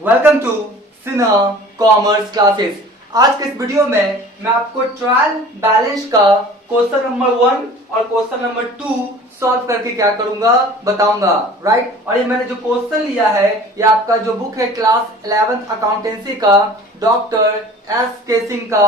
Welcome to Sinha commerce classes. आज के इस वीडियो में मैं आपको ट्रायल बैलेंस का क्वेश्चन नंबर 1 और क्वेश्चन नंबर 2 सॉल्व करके क्या करूंगा बताऊंगा, राइट। और ये मैंने जो क्वेश्चन लिया है ये आपका जो बुक है क्लास 11th अकाउंटेंसी का डॉक्टर एस के सिंह का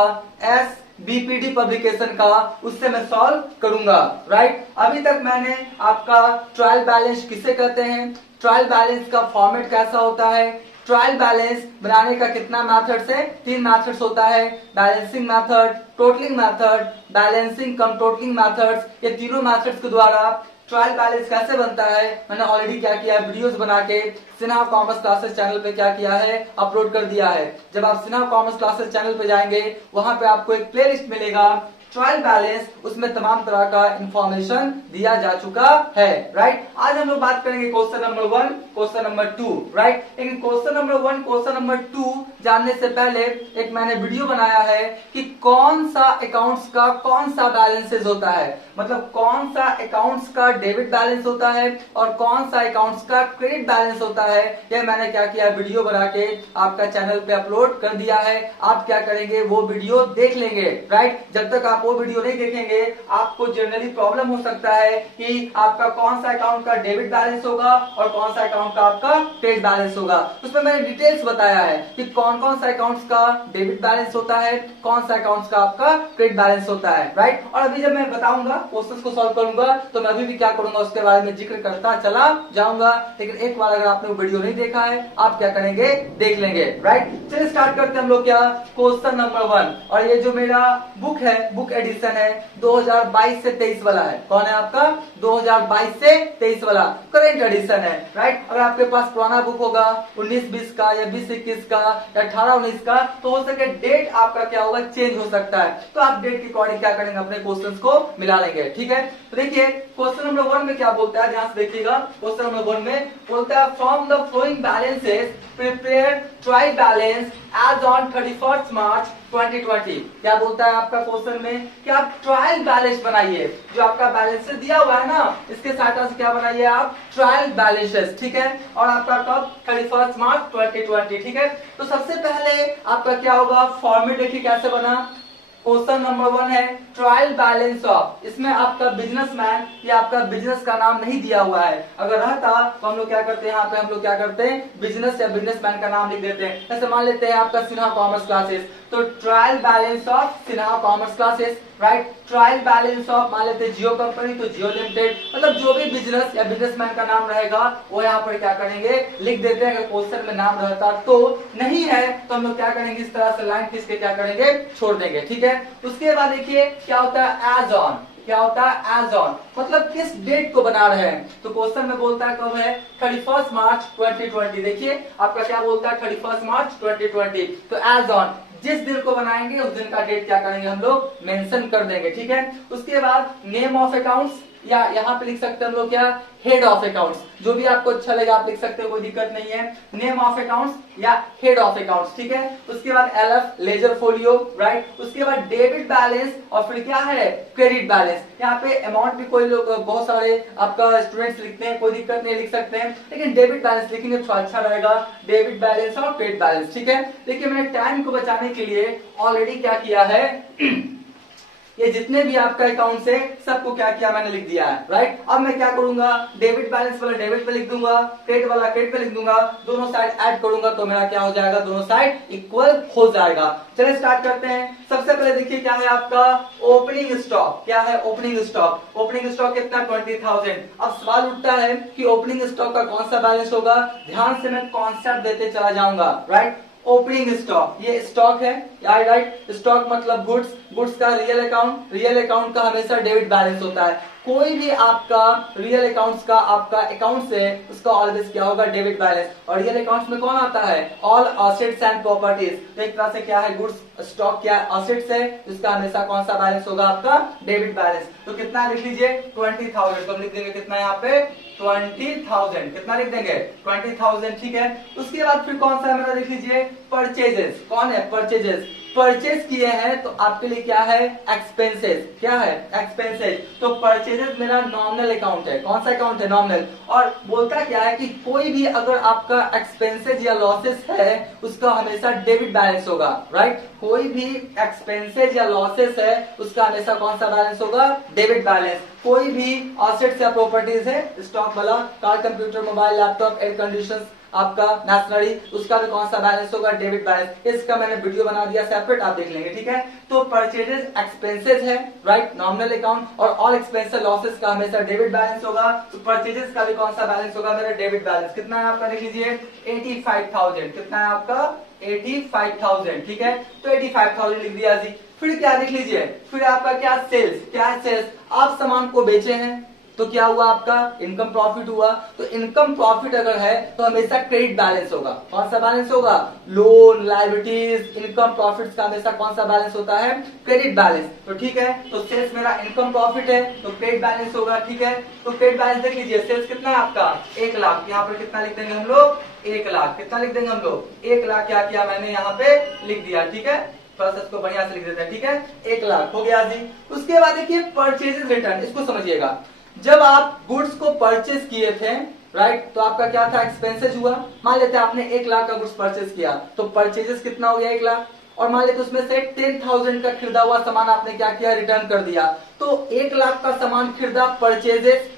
एस बीपीडी पब्लिकेशन का, उससे मैं सॉल्व करूंगा, राइट। अभी तक मैंने आपका ट्रायल बैलेंस किसे कहते हैं, ट्रायल बैलेंस का फॉर्मेट कैसा होता है, ट्रायल बैलेंस बनाने का कितना मेथड्स है, 3 मेथड्स होता है, balancing method, totalling method, balancing cum totalling methods. ये तीनों मेथड्स के द्वारा ट्रायल बैलेंस कैसे बनता है मैंने ऑलरेडी क्या किया है, वीडियोस बना के सिन्हा कॉमर्स क्लासेस चैनल पे क्या किया है, अपलोड कर दिया है। जब आप सिन्हा कॉमर्स क्लासेस चैनल पे जाएंगे वहां पे आपको एक प्लेलिस्ट मिलेगा ट्रायल बैलेंस, उसमें तमाम तरह का इंफॉर्मेशन दिया जा चुका है, राइट। आज हम लोग बात करेंगे question number 1 question number 2, right. लेकिन क्वेश्चन नंबर 1 क्वेश्चन नंबर 2 जानने से पहले एक मैंने वीडियो बनाया है कि कौन सा अकाउंट्स का कौन सा बैलेंसेस होता है, मतलब कौन सा अकाउंट्स का डेबिट बैलेंस होता है और कौन सा अकाउंट्स का क्रेडिट बैलेंस होता है। यह मैंने क्या किया, वीडियो बना के आपका चैनल पे अपलोड कर दिया है। आप क्या करेंगे, वो वीडियो देख लेंगे, राइट। जब तक आप वो वीडियो नहीं देखेंगे आपको जनरली प्रॉब्लम हो सकता है कि आपका कौन सा अकाउंट का डेबिट बैलेंस होगा और कौन सा अकाउंट का आपका क्रेडिट बैलेंस होगा। उसमें मैंने डिटेल्स बताया है कि कौन कौन सा अकाउंट्स का डेबिट बैलेंस होता है, कौन सा अकाउंट्स का आपका क्रेडिट बैलेंस होता है, राइट। और अभी जब मैं बताऊंगा क्वेश्चंस को सॉल्व करूंगा तो मैं अभी भी क्या करूंगा उसके बारे में जिक्र करता चला जाऊंगा। लेकिन एक बार अगर आपने वो वीडियो नहीं देखा है आप क्या करेंगे, देख लेंगे, राइट। चलिए स्टार्ट करते हैं हम लोग क्या, क्वेश्चन नंबर 1। और ये जो मेरा बुक है, बुक एडिशन है 2022 से 23 वाला है। कौन है आपका, 2022 से 23 वाला करेंट एडिशन है, राइट। अगर आपके पास पुराना बुक होगा 19-20 का या 20-21 का या 18-19 का तो हो सके डेट आपका क्या होगा, चेंज हो सकता है। तो आप डेट के अकॉर्डिंग क्या करेंगे, अपने क्वेश्चंस को मिला लेंगे, ठीक है। तो देखिए क्वेश्चन नंबर 1 में क्या बोलता है, ध्यान से देखिएगा। क्वेश्चन नंबर 1 में बोलता है from the following balances prepare trial balance as on 31 March 2020। क्या बोलता है आपका क्वेश्चन में कि आप ट्रायल बैलेंस बनाइए, जो आपका बैलेंस दिया हुआ है ना इसके सहायता से क्या बनाइए आप, ट्रायल बैलेंसेस, ठीक है। और आपका कब, 31 मार्च 2020, ठीक है। तो सबसे पहले आपका क्या होगा, फॉर्मेट देखिए कैसे बना। क्वेश्चन नंबर 1 है ट्रायल बैलेंस ऑफ, इसमें आपका बिजनेसमैन या आपका बिजनेस का नाम नहीं दिया हुआ है। अगर रहता तो हम लोग क्या करते हैं, यहाँ पे हम लोग क्या करते हैं, बिजनेस या बिजनेसमैन का नाम लिख देते हैं। जैसे मान लेते हैं आपका सिन्हा कॉमर्स क्लासेस, तो trial balance of Sinha commerce classes, right. Trial balance of मान लेते हैं जियो कंपनी, तो जियो लिमिटेड, मतलब जो भी बिजनेस या बिजनेसमैन का नाम रहेगा वो यहाँ पर क्या करेंगे, लिख देते हैं। अगर क्वेश्चन में नाम रहता तो, नहीं है तो हम लोग क्या करेंगे, इस तरह से लाइन खींच के क्या करेंगे, छोड़ देंगे, ठीक है। उसके बाद देखिए क्या होता है, एज ऑन। क्या होता है एज ऑन, मतलब किस डेट को बना रहे हैं। तो क्वेश्चन में बोलता है कब है, 31 मार्च 2020। देखिए आपका क्या बोलता है, 31 मार्च 2020। तो एज ऑन, जिस दिन को बनाएंगे उस दिन का डेट क्या करेंगे हम लोग, मेंशन कर देंगे, ठीक है। उसके बाद नेम ऑफ अकाउंट्स, या यहाँ पे लिख सकते हैं हम लोग क्या, हेड ऑफ अकाउंट्स, जो भी आपको अच्छा लगे आप लिख सकते हो, कोई दिक्कत नहीं है। नेम ऑफ अकाउंट्स या हेड ऑफ अकाउंट्स, ठीक है। उसके बाद एलएफ, लेजर फोलियो, राइट। उसके बाद डेबिट बैलेंस और फिर क्या है, क्रेडिट बैलेंस। यहाँ पे अमाउंट भी कोई लोग बहुत सारे आपका स्टूडेंट्स लिखते हैं, कोई दिक्कत नहीं, लिख सकते हैं। लेकिन डेबिट बैलेंस लिखेंगे तो अच्छा रहेगा, डेबिट बैलेंस और क्रेडिट बैलेंस, ठीक है। देखिए मैंने टाइम को बचाने के लिए ऑलरेडी क्या किया है ये जितने भी आपका अकाउंट है सबको क्या किया मैंने लिख दिया है, राइट। अब मैं क्या करूंगा, डेबिट बैलेंस वाला डेबिट पे लिख दूंगा, क्रेडिट वाला क्रेडिट पे लिख दूंगा, दोनों साइड ऐड करूंगा तो मेरा क्या हो जाएगा, दोनों साइड इक्वल हो जाएगा। चलिए स्टार्ट करते हैं। सबसे पहले देखिए क्या है आपका ओपनिंग स्टॉक, क्या है ओपनिंग स्टॉक। ओपनिंग स्टॉक कितना, 20,000। अब सवाल उठता है कि ओपनिंग स्टॉक का कौन सा बैलेंस होगा। ध्यान से मैं कॉन्सेप्ट देते चला जाऊंगा, राइट। ओपनिंग स्टॉक, ये स्टॉक है, राइट। स्टॉक मतलब गुड्स, गुड्स का रियल अकाउंट, रियल अकाउंट का हमेशा डेबिट बैलेंस होता है। कोई भी आपका रियल अकाउंट्स का आपका अकाउंट है उसका ऑलवेज क्या होगा, डेबिट बैलेंस। और रियल अकाउंट्स में कौन आता है, ऑल असेट्स एंड प्रॉपर्टीज। तो एक तरह से क्या है, गुड्स स्टॉक क्या असेट्स है, जिसका हमेशा कौन सा बैलेंस होगा, आपका डेबिट बैलेंस। तो कितना लिख लीजिए, 20,000। तो हम लिख देंगे कितना यहाँ पे, 20,000। कितना लिख देंगे, 20,000, ठीक है। उसके बाद फिर कौन सा है मेरा, लिख लीजिए परचेजेस। कौन है, परचेजेस। परचेज किए हैं तो आपके लिए क्या है, एक्सपेंसेस। क्या है, एक्सपेंसेस। तो परचेजेस मेरा नॉमिनल अकाउंट है। कौन सा अकाउंट है, नॉमिनल। और बोलता क्या है कि कोई भी अगर आपका एक्सपेंसेस या लॉसेस है उसका हमेशा डेबिट बैलेंस होगा, राइट। कोई भी एक्सपेंसेस या लॉसेस है उसका हमेशा कौन सा बैलेंस होगा, डेबिट बैलेंस। कोई भी एसेट्स या प्रॉपर्टीज है, स्टॉक वाला, car, computer, mobile, laptop, air conditioner, आपका नेशनरी, उसका भी कौन सा बैलेंस होगा, डेबिट बैलेंस। इसका मैंने वीडियो बना दिया सेपरेट, आप देख लेंगे, ठीक है। तो परचेजेस एक्सपेंसेस है, राइट, नॉमिनल अकाउंट। और ऑल एक्सपेंसेस लॉसेस का हमेशा डेबिट बैलेंस होगा। तो परचेजेस का भी कौन सा बैलेंस होगा, मेरा डेबिट बैलेंस। कितना है आपका, लिख लीजिए 85,000। कितना है आपका, 85,000, ठीक है। तो 85,000 लिख दिया जी। फिर क्या लिख लीजिए, फिर आपका क्या, सेल्स। क्या है, सेल्स। आप सामान को बेचे हैं तो क्या हुआ, आपका इनकम प्रॉफिट हुआ। तो इनकम प्रॉफिट अगर है तो हमेशा क्रेडिट बैलेंस होगा। कौन सा बैलेंस होगा, लोन, लायबिलिटीज, इनकम प्रॉफिट्स का हमेशा कौन सा बैलेंस होता है, क्रेडिट बैलेंस। तो ठीक है, तो सेल्स मेरा इनकम प्रॉफिट है तो क्रेडिट बैलेंस होगा, ठीक है। तो क्रेडिट बैलेंस देख लीजिए, सेल्स कितना है आपका, 1 लाख। यहाँ पर कितना लिख देंगे हम लोग, 1 लाख। कितना लिख देंगे हम लोग, 1 लाख। क्या किया मैंने, यहाँ पे लिख दिया, ठीक है। थोड़ा सा इसको बढ़िया से लिख देते हैं, ठीक है। 1 लाख हो गया जी। उसके बाद देखिए परचेजेस रिटर्न, इसको समझिएगा। जब आप गुड्स को परचेज किए थे, राइट, तो आपका क्या था, एक्सपेंसेस हुआ। मान लेते हैं आपने 1 लाख का गुड्स परचेज किया तो परचेजेस कितना हो गया, 1 लाख। और मान लेते उसमें से 10,000 का खरीदा हुआ सामान आपने क्या किया, रिटर्न कर दिया। तो 1 लाख का सामान खरीदा, परचेजेस,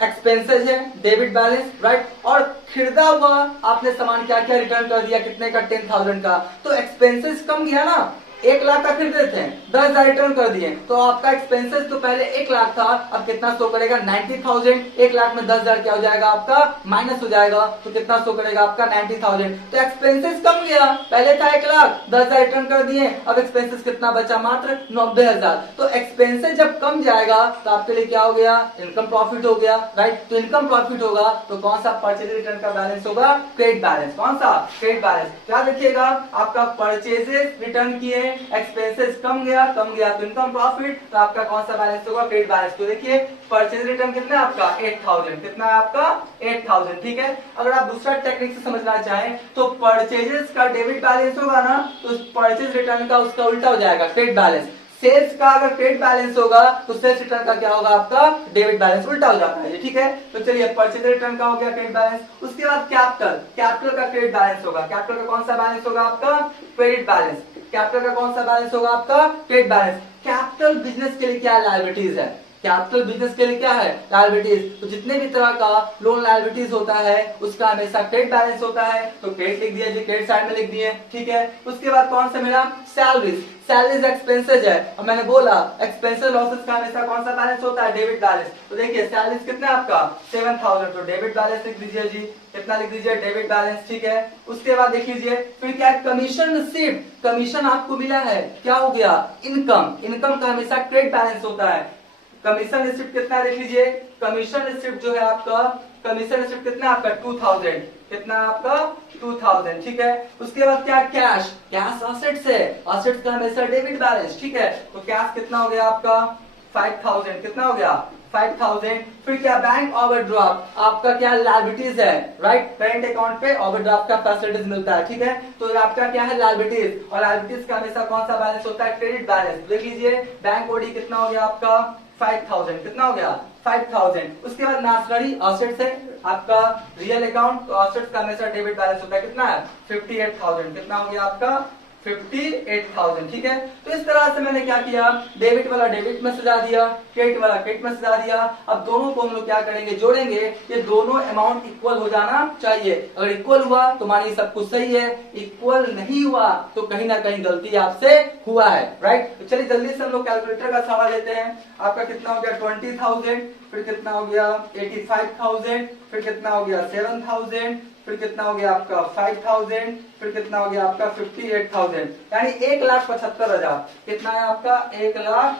एक्सपेंसेस है, डेबिट बैलेंस, राइट। और खरीदा हुआ आपने सामान क्या किया, रिटर्न कर दिया। कितने का, 10,000 का। तो एक्सपेंसेस कम गया ना, 1 लाख का खरीदे थे, 10,000 रिटर्न कर दिए। तो आपका एक्सपेंसेस तो पहले 1 लाख था, अब कितना शो करेगा, 90,000। 1 लाख में 10,000 क्या हो जाएगा आपका, माइनस हो जाएगा। तो कितना शो करेगा आपका, 90,000। तो एक्सपेंसेस कम गया, पहले था 1 लाख, 10,000 रिटर्न कर दिए, अब एक्सपेंसेस कितना बचा, मात्र 90,000। तो एक्सपेंसेस जब कम जाएगा तो आपके लिए क्या हो गया, इनकम प्रॉफिट हो गया, राइट। तो इनकम प्रॉफिट होगा तो कौन सा परचेज रिटर्न का बैलेंस होगा, क्रेडिट बैलेंस। कौन सा, क्रेडिट बैलेंस। क्या देखिएगा, आपका परचेजेस रिटर्न किए, एक्सपेंसेस कम गया तो इनकम प्रॉफिट, तो आपका कौन सा बैलेंस होगा, क्रेडिट बैलेंस। तो देखिए परचेज रिटर्न कितना है आपका, 8,000। कितना है आपका, 8,000, ठीक है। अगर आप दूसरा टेक्निक से समझना चाहें तो परचेजेस का डेबिट बैलेंस होगा ना, तो परचेज रिटर्न का उसका उल्टा हो जाएगा, क्रेडिट बैलेंस। सेल्स का अगर क्रेडिट बैलेंस होगा तो सेल्स रिटर्न का क्या होगा, आपका डेबिट बैलेंस, उल्टा हो जाता है, ठीक है। तो चलिए परचेज रिटर्न का हो गया क्रेडिट बैलेंस। उसके बाद कैपिटल का क्रेडिट बैलेंस होगा। कैपिटल का कौन सा बैलेंस होगा आपका, क्रेडिट बैलेंस। कैपिटल का कौन सा बैलेंस होगा आपका, क्रेडिट बैलेंस। कैपिटल बिजनेस के लिए क्या लायबिलिटीज है, कैपिटल बिजनेस के लिए क्या है, लायबिलिटीज। तो जितने भी तरह का लोन लायबिलिटीज होता है उसका हमेशा क्रेडिट बैलेंस होता है। तो क्रेडिट लिख दिया जी, क्रेडिट साइड में लिख दिए, ठीक है। उसके बाद कौन सा मेरा, सैलरीज। सैलरीज एक्सपेंसेस है, और मैंने बोला एक्सपेंसेस लॉसेस का हमेशा कौन सा बैलेंस होता है, डेबिट बैलेंस। तो देखिए सैलरीज कितना आपका, 7,000। तो डेबिट बैलेंस लिख दीजिए जी, कितना लिख दीजिए, डेबिट बैलेंस, ठीक है। उसके बाद देख लीजिए फिर क्या, कमीशन रिसीव्ड। कमीशन आपको मिला है, क्या हो गया, इनकम। इनकम का हमेशा क्रेडिट बैलेंस होता है। कमीशन रिसिप्ट कितना देख लीजिए, कमीशन रिसिप्ट जो है आपका, कमीशन रिसिप्ट कितना आपका, 2,000। कितना आपका, 2,000, ठीक है। उसके बाद क्या, कैश। कैश असेट्स है, असेट्स का हमेशा डेबिट बैलेंस, ठीक है। तो कैश कितना हो गया आपका, 5,000। कितना हो गया, 5,000। फिर क्या, बैंक ओवरड्राफ्ट, आपका क्या लायबिलिटीज है, राइट। करंट अकाउंट पे ओवरड्राफ्ट का फैसिलिटीज मिलता है, ठीक है। तो आपका क्या है, लायबिलिटीज। और लायबिलिटीज का हमेशा कौन सा बैलेंस होता है, क्रेडिट बैलेंस। देख लीजिए बैंक ओडी कितना हो गया आपका, 5,000। कितना हो गया, 5,000। उसके बाद नेशनरी असेट्स है आपका, रियल अकाउंट। तो असेट्स का हमेशा डेबिट बैलेंस होता है, कितना है, 58,000। कितना हो गया आपका, 58,000, ठीक है। तो इस तरह से मैंने क्या किया, डेबिट वाला डेबिट में सजा दिया, क्रेडिट वाला क्रेडिट में सजा दिया। अब दोनों को हम लोग क्या करेंगे, जोड़ेंगे। ये दोनों अमाउंट इक्वल हो जाना चाहिए। अगर इक्वल हुआ तो मानिए सब कुछ सही है, इक्वल नहीं हुआ तो कहीं ना कहीं गलती आपसे हुआ है, राइट। तो चलिए जल्दी से हम लोग कैलकुलेटर का सवाल लेते हैं। आपका कितना हो गया, 20,000। फिर कितना हो गया, 85,000। फिर कितना हो गया, 7,000। फिर कितना हो गया आपका, 5,000। फिर कितना हो गया आपका, 58,000। यानी 1,75,000। कितना है आपका, 1,75,000,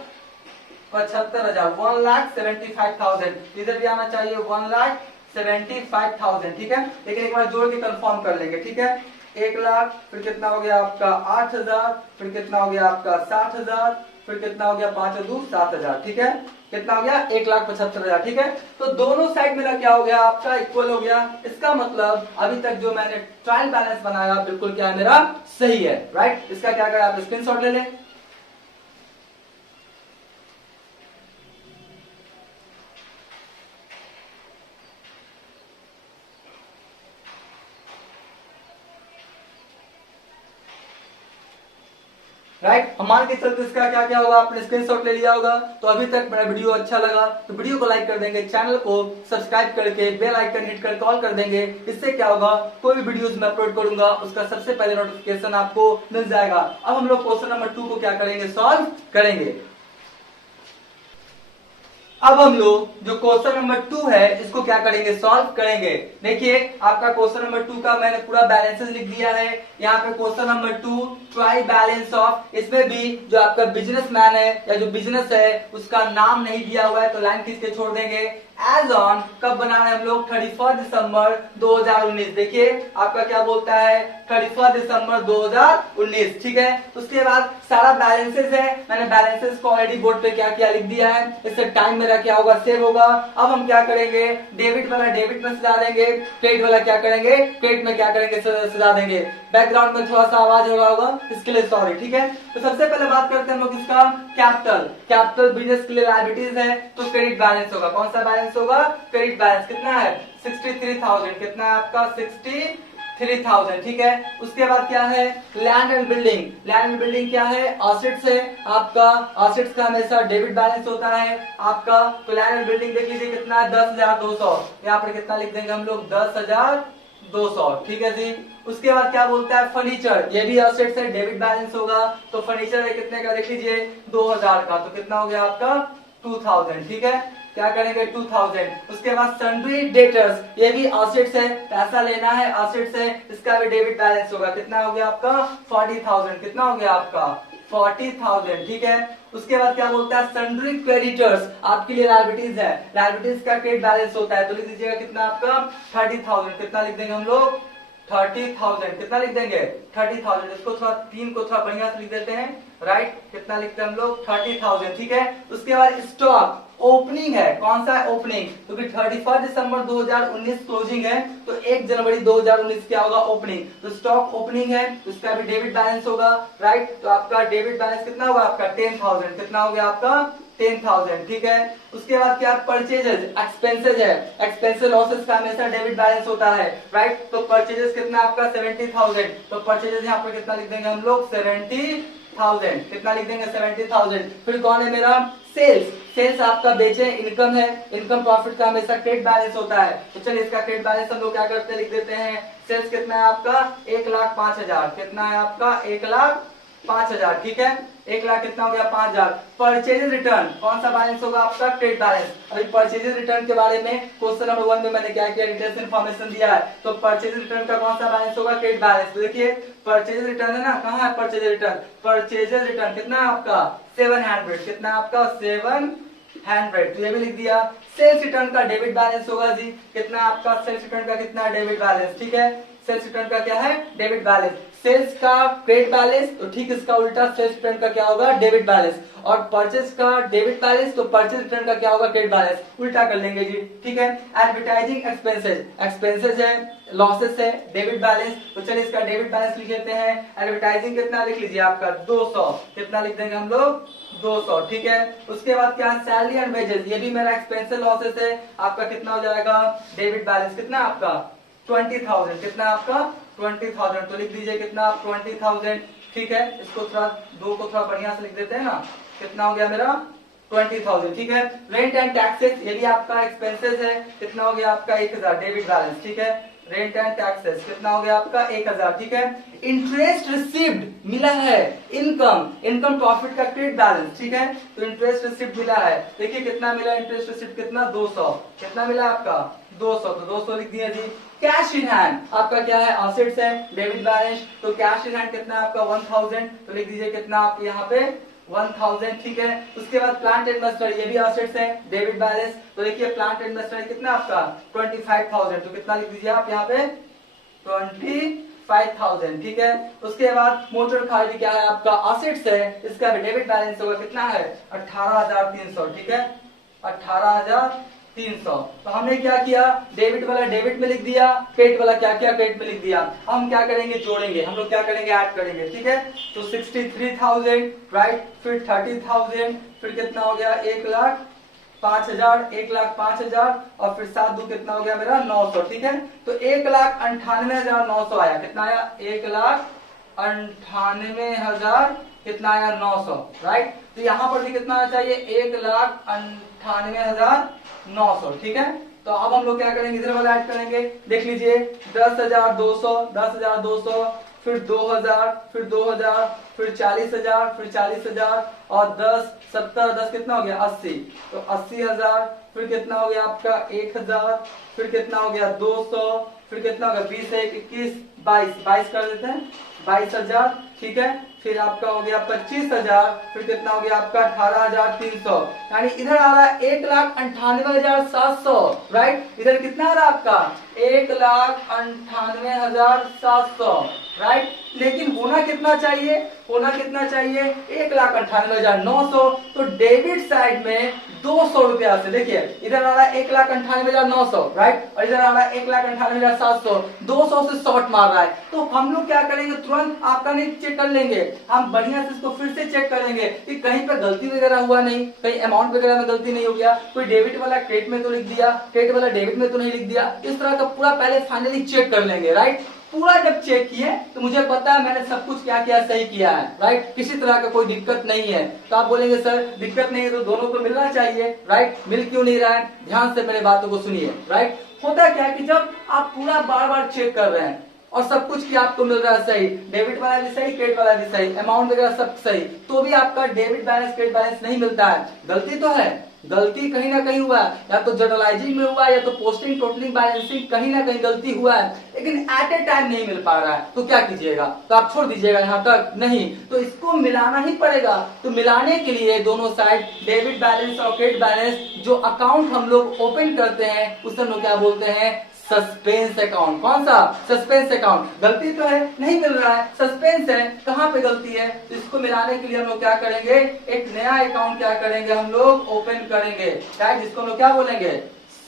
1,75,000। इधर भी आना चाहिए 1,75,000, ठीक है। लेकिन एक बार जोड़ के कंफर्म कर लेंगे, ठीक है। 1 लाख, फिर कितना हो गया आपका 8,000। फिर कितना हो गया आपका 60,000। फिर कितना हो गया 5 और 2 7,000, ठीक है। कितना हो गया 1,75,000। ठीक है, तो दोनों साइड मेरा क्या हो गया आपका इक्वल हो गया। इसका मतलब अभी तक जो मैंने ट्रायल बैलेंस बनाया बिल्कुल क्या है मेरा सही है, राइट। इसका क्या करें आप स्क्रीनशॉट ले लें। राइट, हम मान के चलते इसका क्या क्या होगा, आपने स्क्रीनशॉट ले लिया होगा। तो अभी तक मेरा वीडियो अच्छा लगा तो वीडियो को लाइक कर देंगे, चैनल को सब्सक्राइब करके बेल आइकन हिट कर कॉल कर देंगे। इससे क्या होगा, कोई भी वीडियोस मैं अपलोड करूंगा उसका सबसे पहले नोटिफिकेशन आपको मिल जाएगा। अब हम लोग क्वेश्चन नंबर 2 को क्या करेंगे, सॉल्व करेंगे। अब हम लोग जो क्वेश्चन नंबर 2 है इसको क्या करेंगे, सॉल्व करेंगे। देखिए आपका क्वेश्चन नंबर 2 का मैंने पूरा बैलेंसेस लिख दिया है। यहाँ पे question number 2 try balance of, इसमें भी जो आपका बिजनेसमैन है या जो बिजनेस है उसका नाम नहीं दिया हुआ है तो लाइन खींच के छोड़ देंगे। एज ऑन कब बनाना है हम लोग, 31 दिसंबर 2019। देखिए आपका क्या बोलता है 31 दिसंबर 2019। ठीक है, उसके बाद सारा बैलेंसेस है, मैंने बैलेंसेस को ऑलरेडी बोर्ड पे क्या किया लिख दिया है। इससे टाइम मेरा क्या होगा, सेव होगा। अब हम क्या करेंगे, डेबिट वाला डेबिट में सजा देंगे, क्रेडिट वाला क्या करेंगे, क्रेडिट में क्या करेंगे, सजा देंगे। बैकग्राउंड में थोड़ा सा आवाज हो रहा होगा, इसके लिए सॉरी। ठीक है, तो सबसे पहले बात करते हैं हम लोग इसका कैपिटल बिजनेस के लिए लायबिलिटीज है तो क्रेडिट बैलेंस होगा। कौन सा बैलेंस होगा, क्रेडिट बैलेंस। कितना है 63,000, कितना है आपका 63,000। ठीक है, उसके बाद क्या है land and building. Land and building क्या है, एसेट्स है आपका। एसेट्स का हमेशा डेबिट बैलेंस होता है आपका। तो लैंड एंड बिल्डिंग देख लीजिए कितना है 10,200। यहाँ पर कितना लिख देंगे हम लोग 10,200। ठीक है जी, उसके बाद क्या बोलता है फर्नीचर, ये भी एसेट्स है, डेबिट बैलेंस होगा। तो फर्नीचर है कितने का देख लीजिए 2,000 का, तो कितना हो गया आपका 2,000। ठीक है, क्या करेंगे 2000। उसके बाद सन्ड्री डेटर्स, ये भी एसेट्स है, पैसा लेना है, एसेट्स है, इसका भी डेबिट बैलेंस होगा। कितना हो गया आपका 40,000। कितना हो गया आपका 40,000। ठीक है, उसके बाद क्या बोलता है सन्ड्री क्रेडिटर्स, आपके लिए लायबिलिटीज है, लायबिलिटीज का क्रेडिट बैलेंस होता है। तो लिख दीजिएगा कितना आपका 30,000। कितना लिख देंगे हम लोग 30,000। कितना लिख देंगे 30,000। इसको थोड़ा 3 को थोड़ा बढ़िया से लिख देते हैं, राइट। कितना लिखते हैं हम लोग 30,000। ठीक है, उसके बाद स्टॉक ओपनिंग है, कौन सा है ओपनिंग, क्योंकि 31 दिसंबर 2019 क्लोजिंग है तो 1 जनवरी 2019 क्या होगा ओपनिंग। तो स्टॉक ओपनिंग है, उसका भी डेबिट बैलेंस होगा, राइट। तो आपका डेबिट बैलेंस कितना होगा आपका 10,000। कितना हो गया आपका 10,000। ठीक है, उसके बाद क्या परचेजेस एक्सपेंसेस है, एक्सपेंसेस लॉसेस का हमेशा डेबिट बैलेंस होता है, राइट। तो परचेजेस कितना आपका 70,000। तो परचेजेस यहाँ पर कितना लिख देंगे हम लोग 70,000। कितना लिख देंगे 70,000। फिर कौन है मेरा सेल्स, सेल्स आपका बेचे, इनकम है, इनकम प्रॉफिट का हमेशा क्रेडिट बैलेंस होता है। तो चलिए इसका क्रेडिट बैलेंस हम लोग क्या करते हैं लिख देते हैं। सेल्स कितना है आपका 1,05,000। कितना है आपका 1,05,000। ठीक है, 1,00,000 कितना हो गया 5,000। परचेजेस रिटर्न कौन सा बैलेंस होगा आपका क्रेडिट बैलेंस। अभी परचेजेस रिटर्न के बारे में क्वेश्चन नंबर 1 में मैंने क्या किया डिटेल्स इन्फॉर्मेशन दिया है। तो परचेजेस रिटर्न का कौन सा बैलेंस होगा क्रेडिट बैलेंस। तो देखिए परचेजेस रिटर्न है ना, कहाँ है परचेजेस रिटर्न, परचेजेस रिटर्न कितना है आपका 700। कितना है आपका 700। तो ये भी लिख दिया। सेल्स रिटर्न का डेबिट बैलेंस होगा जी, कितना आपका सेल्स रिटर्न का कितना है डेबिट बैलेंस। ठीक है, सेल्स रिटर्न का क्या है डेबिट बैलेंस। सेल्स का क्रेडिट बैलेंस तो ठीक इसका उल्टा सेल्स रिटर्न का क्या होगा डेबिट बैलेंस। और परचेज का डेबिट बैलेंस तो परचेज रिटर्न का क्या होगा क्रेडिट बैलेंस, उल्टा कर लेंगे जी। ठीक है, एडवर्टाइजिंग एक्सपेंसेस, एक्सपेंसेस है, लॉसेस है, डेबिट बैलेंस। तो चलिए इसका डेबिट बैलेंस लिख लेते हैं। एडवर्टाइजिंग कितना लिख लीजिए आपका 200। कितना लिख देंगे हम लोग 200। ठीक है, उसके बाद क्या है सैलरी एंड वेजेस, ये भी मेरा एक्सपेंसेस लॉसेस है, आपका कितना हो जाएगा डेबिट बैलेंस। कितना आपका 20,000। कितना आपका 20,000। तो लिख दीजिए कितना आप 20,000। ठीक है, इसको थोड़ा 2 को थोड़ा बढ़िया से लिख देते हैं ना। कितना हो गया मेरा 20,000। ठीक है, रेंट एंड टैक्सेस ये भी आपका एक्सपेंसेस है, कितना हो गया आपका 1,000 डेबिट बैलेंस। ठीक है, रेंट एंड टैक्सेस कितना हो गया आपका 1,000। ठीक है, इंटरेस्ट रिसीव्ड मिला है, इनकम प्रॉफिट का क्रेडिट बैलेंस। ठीक है, तो इंटरेस्ट रिसीव्ड मिला है, देखिए कितना मिला इंटरेस्ट रिसीव्ड कितना 200। कितना मिला आपका 200। तो 200 लिख दिया जी। कैश इन हैंड आपका क्या है एसेट्स है, डेबिट बैलेंस। तो कैश इन हैंड कितना आपका 1,000। तो लिख दीजिए कितना आप यहाँ पे 1,000। ठीक है, उसके बाद प्लांट एंड मशीनरी ये भी एसेट्स है, डेबिट बैलेंस। तो देखिए प्लांट एंड मशीनरी कितना आपका 25,000। तो कितना लिख दीजिए आप यहाँ पे 25,000। ठीक है, उसके बाद मोटर कार भी क्या है आपका एसेट्स है, इसका भी डेबिट बैलेंस होगा, कितना है 18,300। ठीक है, 18,300। तो हमने क्या किया, डेबिट वाला डेबिट में लिख दिया, क्रेडिट वाला क्या किया, क्रेडिट में लिख दिया। हम क्या करेंगे, जोड़ेंगे, हम लोग क्या करेंगे, ऐड करेंगे, ठीक है। तो 63,000, राइट, फिर 30,000, फिर कितना हो गया, 1,05,000, 1,05,000 और फिर 7 दो कितना हो गया मेरा 900, ठीक है। तो 1,98,900 आया, कितना आया, 1,98,000 कितना आया, 900, राइट। तो यहाँ पर भी कितना आना चाहिए, 1,98,900, ठीक है। तो अब हम लोग क्या करेंगे, इधर वाला ऐड करेंगे, देख लीजिए 10,200, 10,200, फिर 2,000, फिर 2,000, फिर 40,000, फिर 40,000 और 10, 70, 10 कितना हो गया, 80। तो 80,000, फिर कितना हो गया आपका 1,000, फिर कितना हो गया 200, फिर कितना हो गया 20 है 21, 22 कर देते हैं, 22,000, ठीक है। फिर आपका हो गया 25,000, फिर कितना हो गया आपका 18,300, यानी इधर आ रहा है 1,98,700, राइट। इधर कितना आ रहा है आपका 1,98,700, राइट। लेकिन होना कितना चाहिए, होना कितना चाहिए 1,98,900। तो डेबिट साइड में 200 रुपया से, देखिए इधर आ रहा है 1,98,900, राइट, और इधर आ रहा है 1,98,700, 200 से शॉर्ट मार रहा है। तो हम लोग क्या करेंगे, तुरंत आपका नहीं चेक कर लेंगे, हम बढ़िया से इसको फिर से चेक करेंगे कि कहीं पर गलती वगैरह हुआ नहीं, कहीं अमाउंट वगैरह में गलती नहीं हो गया, कोई डेबिट वाला क्रेडिट में तो लिख दिया, क्रेडिट वाला डेबिट में तो नहीं लिख दिया। इस तरह का पूरा पहले फाइनली चेक कर लेंगे, राइट। पूरा जब चेक किए तो मुझे पता है मैंने सब कुछ क्या क्या सही किया है, राइट, किसी तरह का कोई दिक्कत नहीं है। तो आप बोलेंगे सर दिक्कत नहीं है तो दोनों को मिलना चाहिए, राइट, मिल क्यों नहीं रहा है, ध्यान से मेरे बातों को सुनिए, राइट। होता क्या है कि जब आप पूरा बार बार चेक कर रहे हैं और सब कुछ क्या आपको मिल रहा है सही, डेबिट वाला भी सही, क्रेडिट वाला भी सही, अमाउंट वगैरह सब सही, तो भी आपका डेबिट बैलेंस क्रेडिट बैलेंस नहीं मिलता है, गलती तो है, गलती कहीं ना कहीं हुआ है, या तो जर्नलाइजिंग में हुआ है या तो पोस्टिंग टोटलिंग बैलेंसिंग कहीं ना कहीं गलती हुआ है, लेकिन एट ए टाइम नहीं मिल पा रहा है। तो क्या कीजिएगा, तो आप छोड़ दीजिएगा यहाँ तक, नहीं तो इसको मिलाना ही पड़ेगा। तो मिलाने के लिए दोनों साइड डेबिट बैलेंस और क्रेडिट बैलेंस जो अकाउंट हम लोग ओपन करते हैं उसे हम लोग क्या बोलते हैं, सस्पेंस अकाउंट। कौन सा, सस्पेंस अकाउंट। गलती तो है नहीं मिल रहा है, सस्पेंस है, कहां पे गलती है, तो इसको मिलाने के लिए हम लोग क्या करेंगे, एक नया अकाउंट क्या करेंगे हम लोग ओपन करेंगे, क्या, जिसको हम लोग क्या बोलेंगे,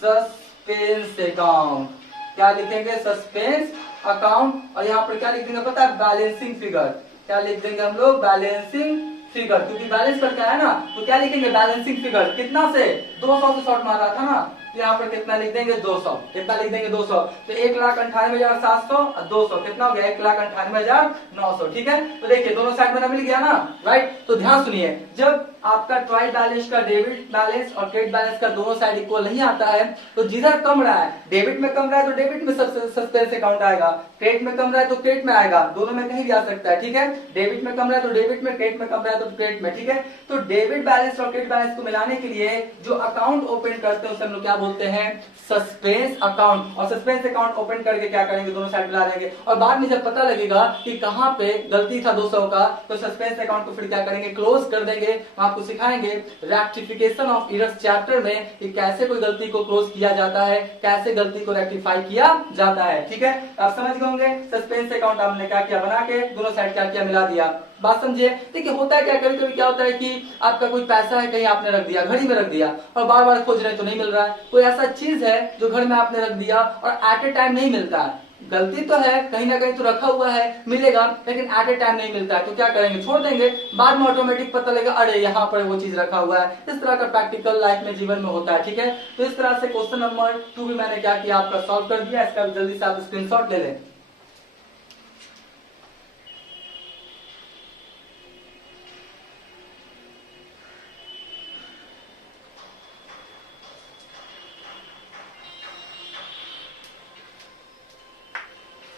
सस्पेंस अकाउंट। क्या लिखेंगे, सस्पेंस अकाउंट, और यहाँ पर क्या लिख देंगे पता है, बैलेंसिंग फिगर। क्या लिख देंगे हम लोग, बैलेंसिंग फिगर, क्योंकि बैलेंस करके आया ना, तो क्या लिखेंगे, बैलेंसिंग फिगर। कितना से, 200 से शॉर्ट मार रहा था ना, तो यहाँ पर कितना लिख देंगे, 200, कितना लिख देंगे 200, तो 1,98,700 और 200 कितना हो गया, 1,98,900, ठीक है। तो देखिए दोनों साइड में मिल गया ना, राइट। तो ध्यान सुनिए, जब आपका ट्रायल बैलेंस का डेबिट बैलेंस और क्रेडिट बैलेंस का दोनों साइड इक्वल नहीं आता है, तो जिधर कम रहा है, डेबिट में कम रहा है तो डेबिट में सस्पेंस अकाउंट आएगा, क्रेडिट में कम रहा है तो क्रेडिट में आएगा, दोनों में कहीं भी आ सकता है, ठीक है। डेबिट में कम रहा है तो डेबिट में, क्रेडिट में कम रहा है तो क्रेडिट में, ठीक है। तो डेबिट बैलेंस और क्रेडिट बैलेंस को मिलाने के लिए जो अकाउंट ओपन करते हैं उसे हम लोग क्या बोलते हैं, सस्पेंस अकाउंट। और सस्पेंस अकाउंट ओपन करके क्या करेंगे, दोनों साइड मिला देंगे, और बाद में जब पता लगेगा कि कहां पे गलती था 200 का, तो सस्पेंस अकाउंट को फिर क्या करेंगे, क्लोज कर देंगे। हम आपको सिखाएंगे रेक्टिफिकेशन ऑफ एरर्स चैप्टर में कि कैसे कोई गलती को क्लोज किया जाता है, कैसे गलती को रेक्टिफाई किया जाता है, ठीक है। आप समझ गए होंगे, सस्पेंस अकाउंट हमने क्या किया, बना के दोनों साइड क्या किया, मिला दिया। बात समझिए। देखिए होता है क्या, कभी कभी क्या होता है कि आपका कोई पैसा है कहीं आपने रख दिया, घड़ी में रख दिया, और बार बार खोज रहे तो नहीं मिल रहा है। कोई ऐसा चीज है जो घर में आपने रख दिया और एट ए टाइम नहीं मिलता है, गलती तो है, कहीं ना कहीं तो रखा हुआ है, मिलेगा, लेकिन एट ए टाइम नहीं मिलता है, तो क्या करेंगे, छोड़ देंगे, बाद में ऑटोमेटिक पता लगेगा अरे यहाँ पर वो चीज रखा हुआ है। इस तरह का प्रैक्टिकल लाइफ में, जीवन में होता है, ठीक है। तो इस तरह से क्वेश्चन नंबर 2 भी मैंने क्या किया, आपका सॉल्व कर दिया। इसका जल्दी से आप स्क्रीनशॉट ले लें।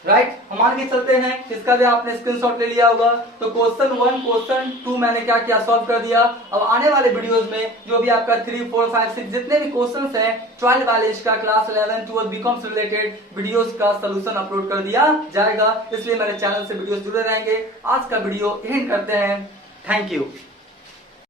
राइट, हम आगे चलते हैं, इसका भी आपने स्क्रीनशॉट ले लिया होगा। तो क्वेश्चन 1 क्वेश्चन 2 मैंने क्या किया, सॉल्व कर दिया। अब आने वाले वीडियोस में जो भी आपका 3 4 5 6 जितने भी क्वेश्चंस हैं ट्रायल बैलेंस का, क्लास 11 12 बीकॉम से रिलेटेड वीडियोस का सॉल्यूशन अपलोड कर दिया जाएगा, इसलिए मेरे चैनल से वीडियोस जुड़े रहेंगे। आज का वीडियो एंड करते हैं, थैंक यू।